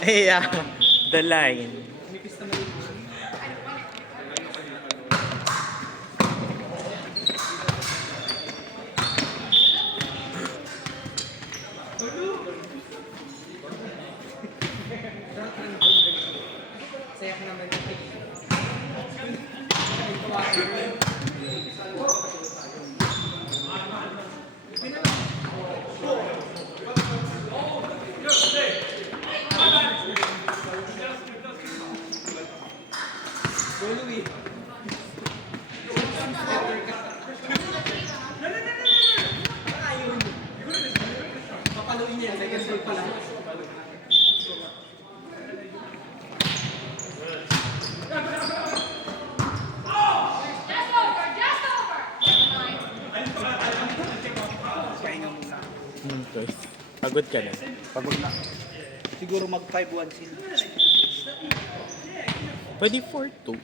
Yeah, the line. Okay. Pagod ka na. Pagod na. Siguro mag 5-1 sila. Pwede 4-2.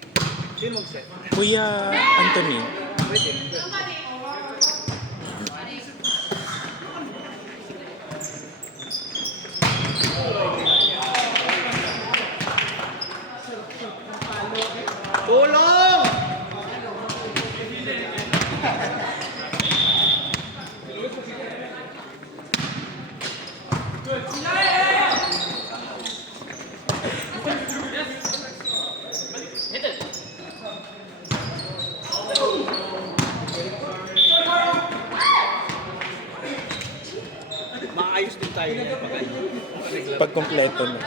Sino mag-set? Kuya Anthony. Pwede. Tulong! Maayos din tayo ng pag-ayos. Pag kompleto na.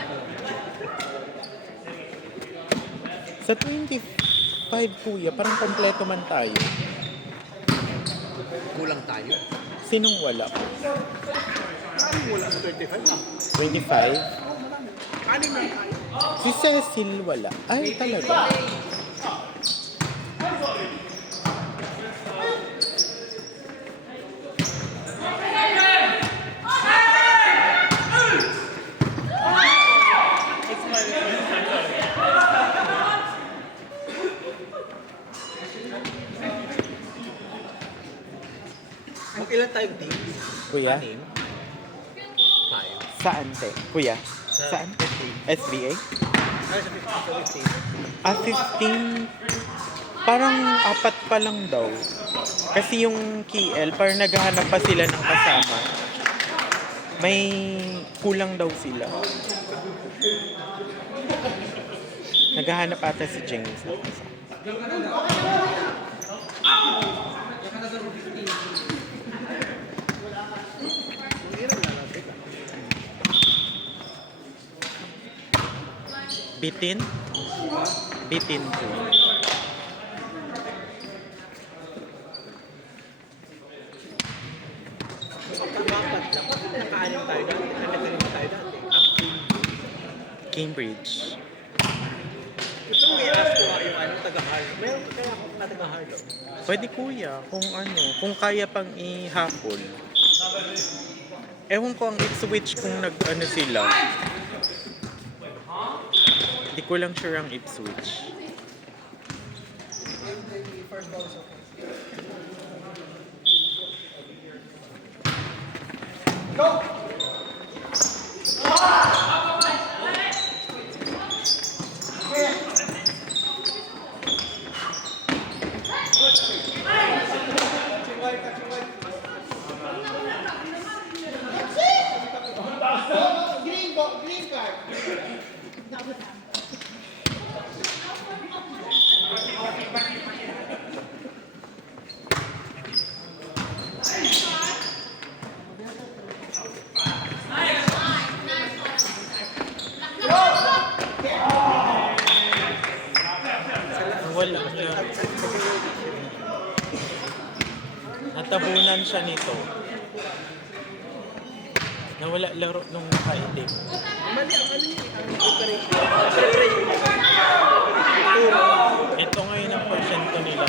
Sa 25 kuya, parang kompleto man tayo. Kulang tayo. Sinong wala? Maraming wala sa 25 ah. 25? Anim na tayo. Si Cecil wala. Ay, talaga. Mag-ilan tayong team? Kuya? Anim? 5. Saan, te? Kuya? Saan? 15. SBA? Ay, sa 15. Ah, 15. Parang apat pa lang daw. Kasi yung KL, parang naghahanap pa sila ng kasama. May kulang daw sila. Naghahanap ata si James ng kasama. Bitin? Bitin po. Nakaanim tayo dati. Nagkatanim tayo dati. Cambridge. Gusto mo i-ask ko yung taga-Harlow. Meron pa kaya akong taga-Harlow. Pwede kuya, kung kaya pang ihapol. Ewan ko ang Ipswich kung nag-ano sila. Hindi ko lang sure ang Ipswich. Green card. Wala siya. Natabunan siya nito. Nawala laro nung nakaitim. Mali ang ano yun. Ang preparation. Ito ngayon ang porsyento nila.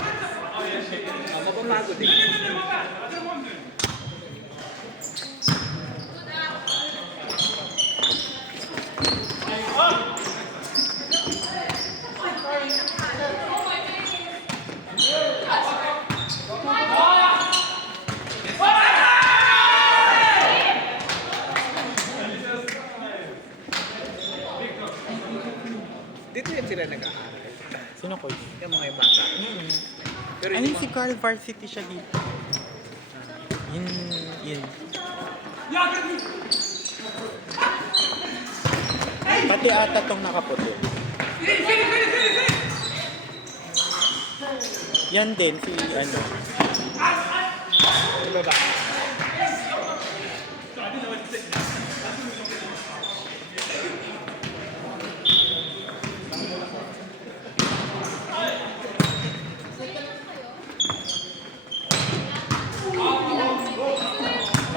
Mapamago din. mga bata. Pero Ano yung si Carl Varsity siya dito? Yun. Pati ata tong nakaputi. Yan din, si ano. Ano ba?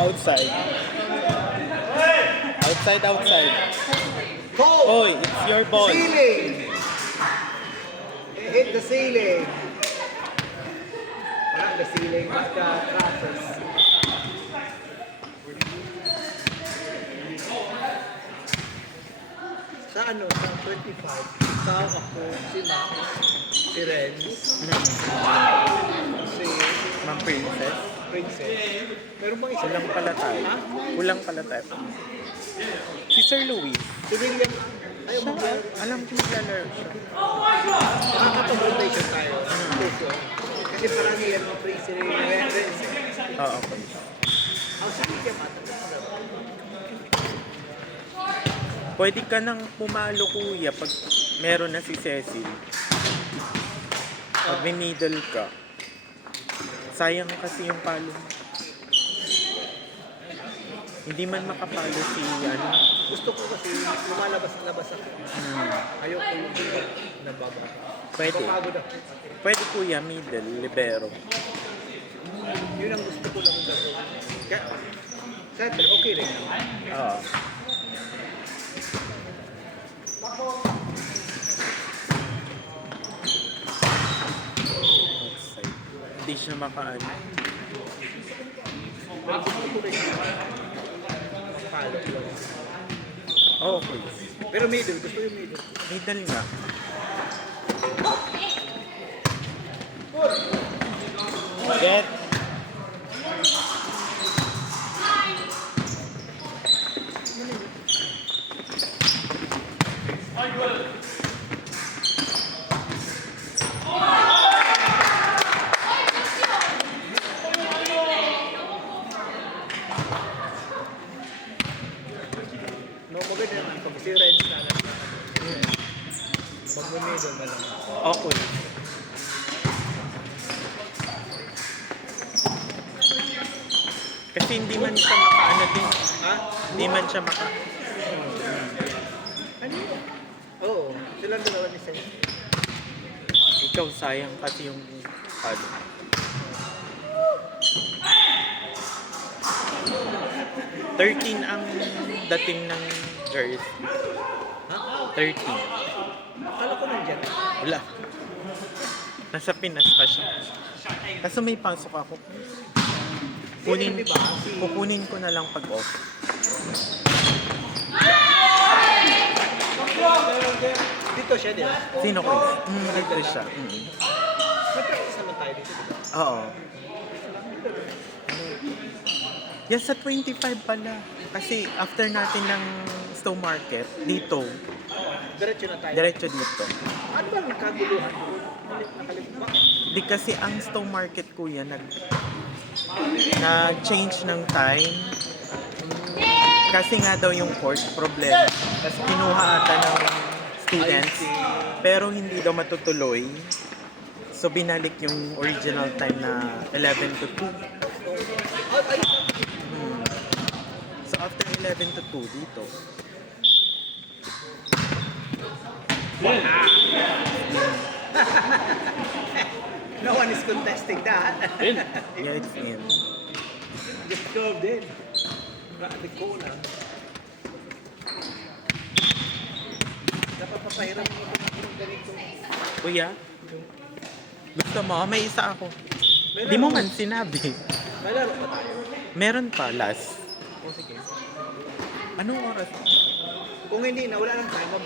Outside. Outside. Goal! Oy, it's your ball. Ceiling! It hit the ceiling. Not the ceiling, but the trusses. Sa ano, sa 25, ikaw, ako, si Mac, si Renz, si Ma'am Princess. Princess. Meron bang isa? Kulang pala tayo. Ha? Kulang pala tayo. Si Sir Louis. Si William. Ayaw mo ba? Alam ko maglalaro siya. Nakakapag-rotation tayo. Puso. Kasi parang yan mga free si Renz. Oo, okay. Ang si William ata. Pwede ka nang pumalo, kuya, pag meron na si Cecil. Pag may middle ka. Sayang kasi yung palo mo. Hindi man makapalo si ano. Gusto ko kasi lumalabas-labas ako. Ayoko yung nababa. Pwede. Papagod ako. Pwede, kuya, middle, libero. Yun ang gusto ko lang gawin. Kaya, center, okay rin. Oo. Outside. Hindi siya makaano. Pero gusto ko rin palo lang. Oh, okay. Pero middle, gusto ko yung middle. Middle nga. Get. No, maganda naman. Pag si Renz na lang. Mag-middle na lang. Okay. Kasi hindi man siya makaano din. Ha? Hindi man siya maka... Ano yun? Oo. Silang dalawa ni Sen. Ikaw, sayang kasi yung palo. $13 ang dating ng jersey. Ha? 13. Akala ko nandyan. Wala. Nasa Pinas pa siya. Kaso may pasok ako. Di ba? Kukunin ko na lang pag off. Dito siya din. Sino ko? Dito siya. Nag-practice naman tayo dito. Diba? Oo. Yes, sa 25 pala. Kasi after natin ng Stowe Market, dito, Diretso na tayo. diretso dito. Ano ba ang kaguluhan? Nakalit ba? Di kasi ang Stowe Market, kuya, nag-change ng time. Kasi nga daw yung court problem. Kasi kinuha ata ng students. Pero hindi daw matutuloy. So binalik yung original time na 11 to 2. So after 11 to 2 dito. No one is contesting that. Yeah, it's in. Just go din. Grabe ko na. Dapat papahirap mo ng ganito. Kuya, gusto mo? May isa ako. Di mo man sinabi. May laro pa tayo. Meron pa, last. O sige. Anong oras? Kung hindi na, wala lang tayo.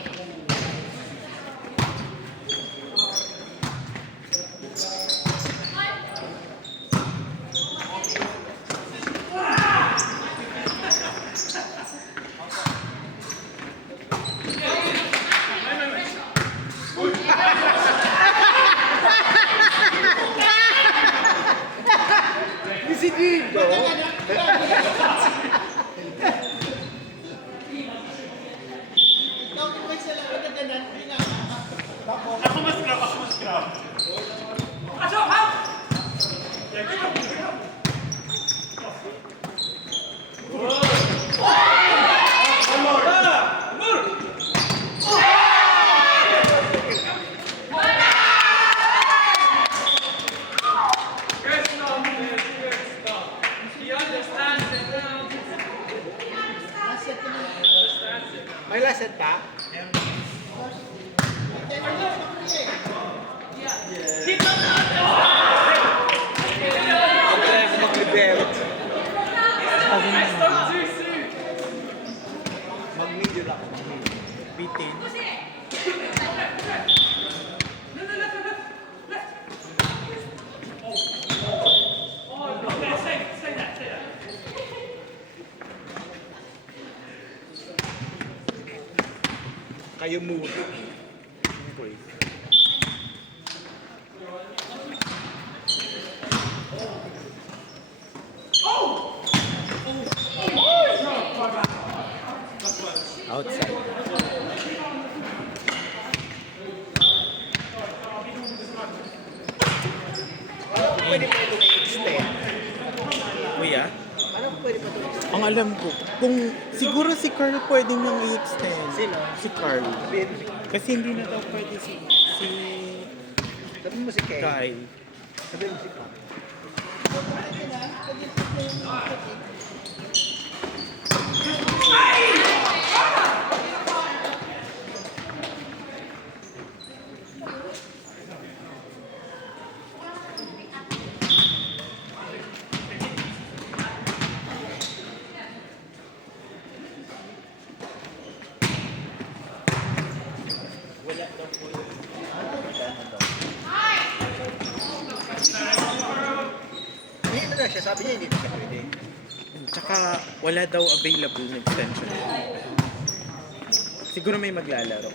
May last set pa? Huwag na ako mag-libero. Mag-medium lang ako. Bitin. Kayo muna. Outside. Pwede pa ito i-extend. Kuya, Ano pwede pa ito i-extend? ang alam ko, kung siguro si Carl pwede niyang i-extend. Sino? Si Carl. Sabihin mo. Kasi hindi na daw pwede si Sabihin mo si Kay. Kyle. Sabihin mo si Kay. Hindi na siya. Sabi niya hindi na siya pwede. Tsaka wala daw available na extension. Siguro may maglalaro.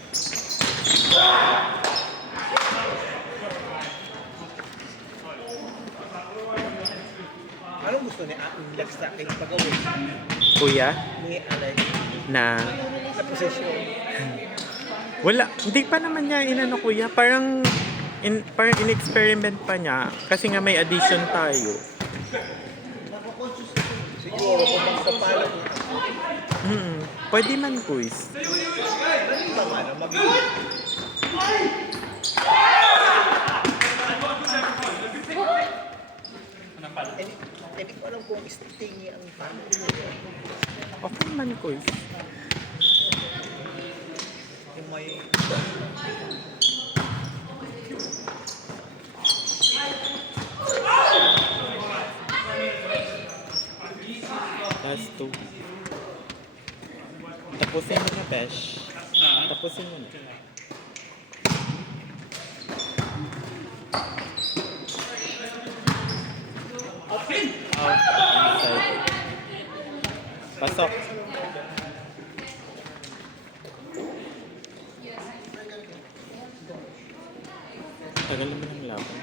Anong gusto niya? Ilag sa akin pag-away. Kuya, Ni Alay. na Na posisyon. wala, hindi pa naman niya inano kuya. Parang in-experiment pa niya. Kasi nga may addition tayo. Siguro kung magpapalo niya. Pwede man quiz. Tama na. Mag-iwan. Hindi ko alam kung stingy ang palo. Okay man quiz. Yung may... Last two. Tapusin mo na, Besh. Tapusin mo na. Out. Inside. Pasok. Tagal naman ang laban.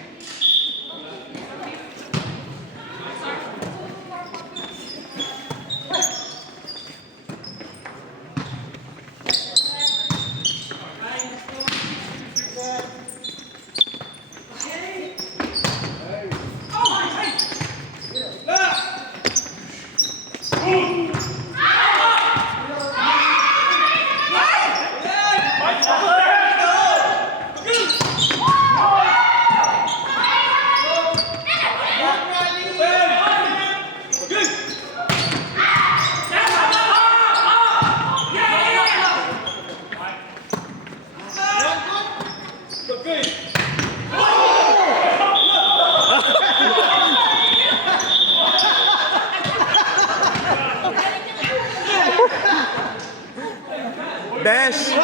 Besh!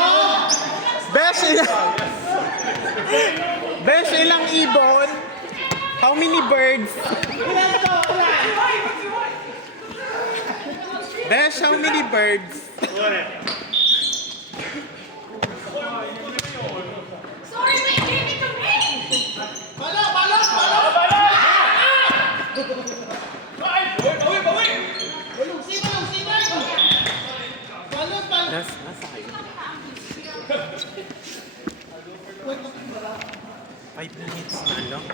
Besh, Besh, ilang ibon? How many birds? Besh, how many birds? Sorry, wait, give it to me! Nasa kayo. 5 minutes na lang.